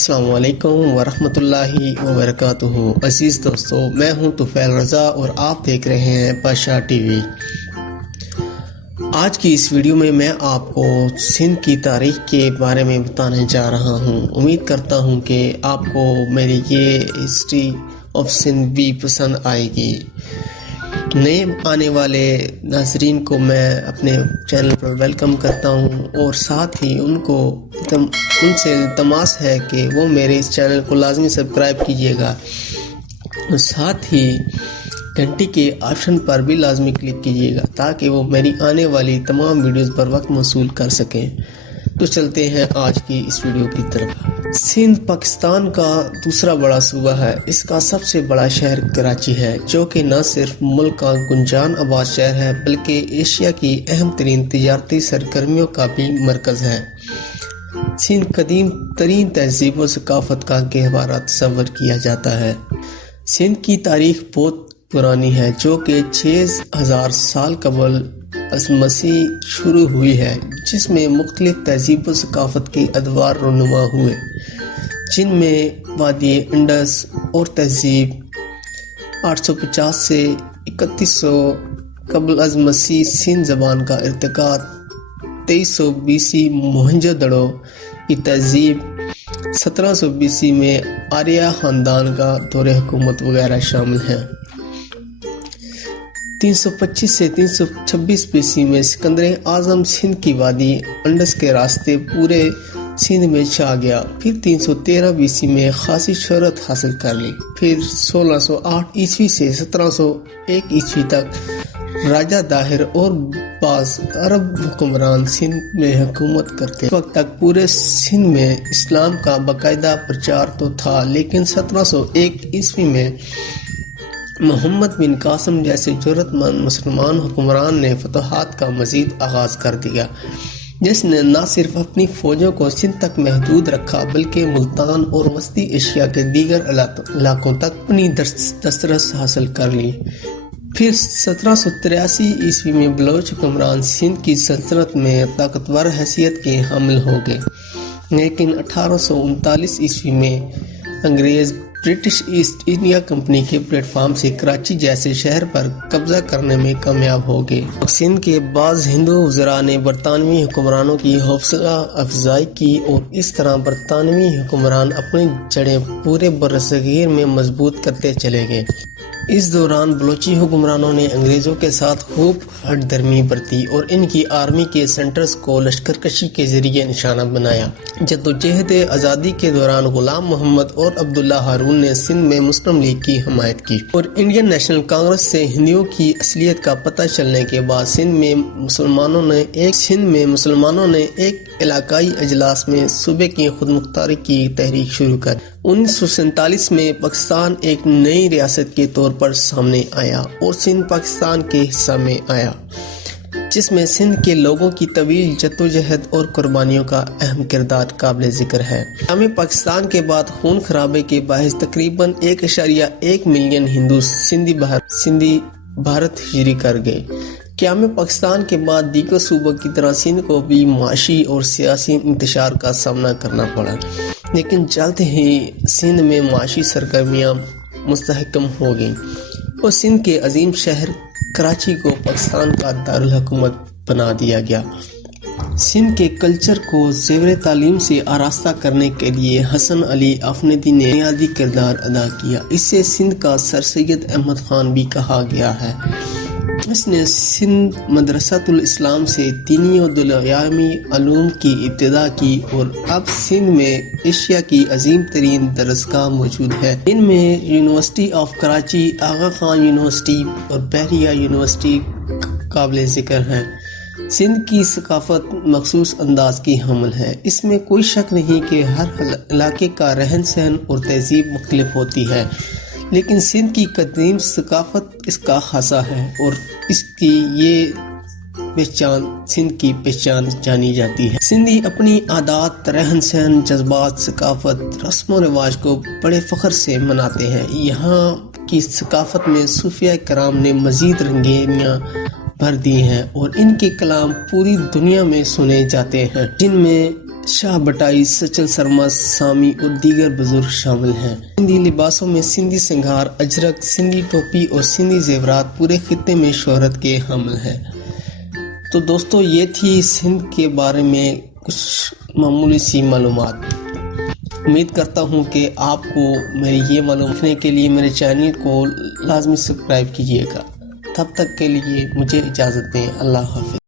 السلام علیکم ورحمۃ اللہ وبرکاتہ۔ عزیز دوستو، میں ہوں طفیل رضا اور آپ دیکھ رہے ہیں بادشاہ ٹی وی۔ آج کی اس ویڈیو میں آپ کو سندھ کی تاریخ کے بارے میں بتانے جا رہا ہوں۔ امید کرتا ہوں کہ آپ کو میری یہ ہسٹری آف سندھ بھی پسند آئے گی۔ نئے آنے والے ناظرین کو میں اپنے چینل پر ویلکم کرتا ہوں اور ساتھ ہی ان سے التماس ہے کہ وہ میرے اس چینل کو لازمی سبسکرائب کیجیے گا اور ساتھ ہی گھنٹی کے آپشن پر بھی لازمی کلک کیجیے گا تاکہ وہ میری آنے والی تمام ویڈیوز پر وقت موصول کر سکیں۔ تو چلتے ہیں آج کی اس ویڈیو کی طرف۔ سندھ پاکستان کا دوسرا بڑا صوبہ ہے۔ اس کا سب سے بڑا شہر کراچی ہے، جو کہ نہ صرف ملک کا گنجان آباد شہر ہے بلکہ ایشیا کی اہم ترین تجارتی سرگرمیوں کا بھی مرکز ہے۔ سندھ قدیم ترین تہذیب و ثقافت کا گہوارہ تصور کیا جاتا ہے۔ سندھ کی تاریخ بہت پرانی ہے، جو کہ 6000 سال قبل از مسیح شروع ہوئی ہے، جس میں مختلف تہذیب و ثقافت کے ادوار رونما ہوئے، جن میں وادی انڈس اور تہذیب 850 سے 3100 قبل از مسیح سندھ زبان کا ارتقاء 2300 BC موہنجو دڑو کی تہذیب 1700 BC میں آریہ خاندان کا دور حکومت وغیرہ شامل ہیں۔ 325 سے 326 BC میں سکندر اعظم سندھ کی وادی انڈس کے راستے پورے سندھ میں چھا گیا، پھر 313 BC میں خاصی شہرت حاصل کر لی۔ پھر 1608 عیسوی سے 1701 عیسوی تک راجہ داہر اور بعض عرب حکمران سندھ میں حکومت کرتے۔ اس وقت تک پورے سندھ میں اسلام کا باقاعدہ پرچار تو تھا، لیکن 1701 عیسوی میں محمد بن قاسم جیسے جرأت مند مسلمان حکمران نے فتوحات کا مزید آغاز کر دیا، جس نے نہ صرف اپنی فوجوں کو سندھ تک محدود رکھا بلکہ ملتان اور وسطی ایشیا کے دیگر علاقوں تک اپنی دسترس حاصل کر لی۔ پھر 1783 عیسوی میں بلوچ حکمران سندھ کی سلطنت میں طاقتور حیثیت کے حامل ہو گئے، لیکن 1839 عیسوی میں انگریز برٹش ایسٹ انڈیا کمپنی کے پلیٹ فارم سے کراچی جیسے شہر پر قبضہ کرنے میں کامیاب ہو گئے۔ سندھ کے بعض ہندو وزراء نے برطانوی حکمرانوں کی حوصلہ افزائی کی اور اس طرح برطانوی حکمران اپنی جڑیں پورے برصغیر میں مضبوط کرتے چلے گئے۔ اس دوران بلوچی حکمرانوں نے انگریزوں کے ساتھ خوب ہٹ درمی برتی اور ان کی آرمی کے سینٹرز کو لشکر کشی کے ذریعے نشانہ بنایا۔ جدوجہد آزادی کے دوران غلام محمد اور عبداللہ ہارون نے سندھ میں مسلم لیگ کی حمایت کی اور انڈین نیشنل کانگریس سے ہندوؤں کی اصلیت کا پتہ چلنے کے بعد سندھ میں مسلمانوں نے ایک علاقائی اجلاس میں صوبے کی خود مختاری کی تحریک شروع کر 1947 میں پاکستان ایک نئی ریاست کے طور پر سامنے آیا اور سندھ پاکستان کے حصہ میں آیا، جس میں سندھ کے لوگوں کی طویل جدوجہد اور قربانیوں کا اہم کردار قابل ذکر ہے۔ قیام پاکستان کے بعد خون خرابے کے باعث تقریباً 1.1 ملین ہندو سندھی بھارت ہجری کر گئے۔ قیام پاکستان کے بعد دیگر صوبوں کی طرح سندھ کو بھی معاشی اور سیاسی انتشار کا سامنا کرنا پڑا، لیکن جلد ہی سندھ میں معاشی سرگرمیاں مستحکم ہو گئیں اور سندھ کے عظیم شہر کراچی کو پاکستان کا دارالحکومت بنا دیا گیا۔ سندھ کے کلچر کو زیور تعلیم سے آراستہ کرنے کے لیے حسن علی آفندی نے بنیادی کردار ادا کیا۔ اسے سندھ کا سر سید احمد خان بھی کہا گیا ہے۔ اس نے سندھ مدرسۃ الاسلام سے دینی و دنیاوی علوم کی ابتدا کی اور اب سندھ میں ایشیا کی عظیم ترین درسگاہ موجود ہے۔ ان میں university of Karachi, Aga Khan university اور بحریہ یونیورسٹی قابل ذکر ہیں۔ سندھ کی ثقافت مخصوص انداز کی حامل ہے۔ اس میں کوئی شک نہیں کہ ہر علاقے کا رہن سہن اور تہذیب مختلف ہوتی ہے، لیکن سندھ کی قدیم ثقافت اس کا خاصہ ہے اور اس کی یہ پہچان سندھ کی پہچان جانی جاتی ہے۔ سندھی اپنی عادات، رہن سہن، جذبات، ثقافت، رسم و رواج کو بڑے فخر سے مناتے ہیں۔ یہاں کی ثقافت میں صوفیاء کرام نے مزید رنگینیاں بھر دی ہیں اور ان کے کلام پوری دنیا میں سنے جاتے ہیں، جن میں شاہ بٹائی، سچل سرما، سامی اور دیگر بزرگ شامل ہیں۔ سندھی لباسوں میں سندھی سنگھار، اجرک، سندھی ٹوپی اور سندھی زیورات پورے خطے میں شہرت کے حامل ہیں۔ تو دوستو یہ تھی سندھ کے بارے میں کچھ معمولی سی معلومات۔ امید کرتا ہوں کہ آپ کو میری یہ معلومات دیکھنے کے لیے میرے چینل کو لازمی سبسکرائب کیجیے گا۔ تب تک کے لیے مجھے اجازت دیں۔ اللہ حافظ۔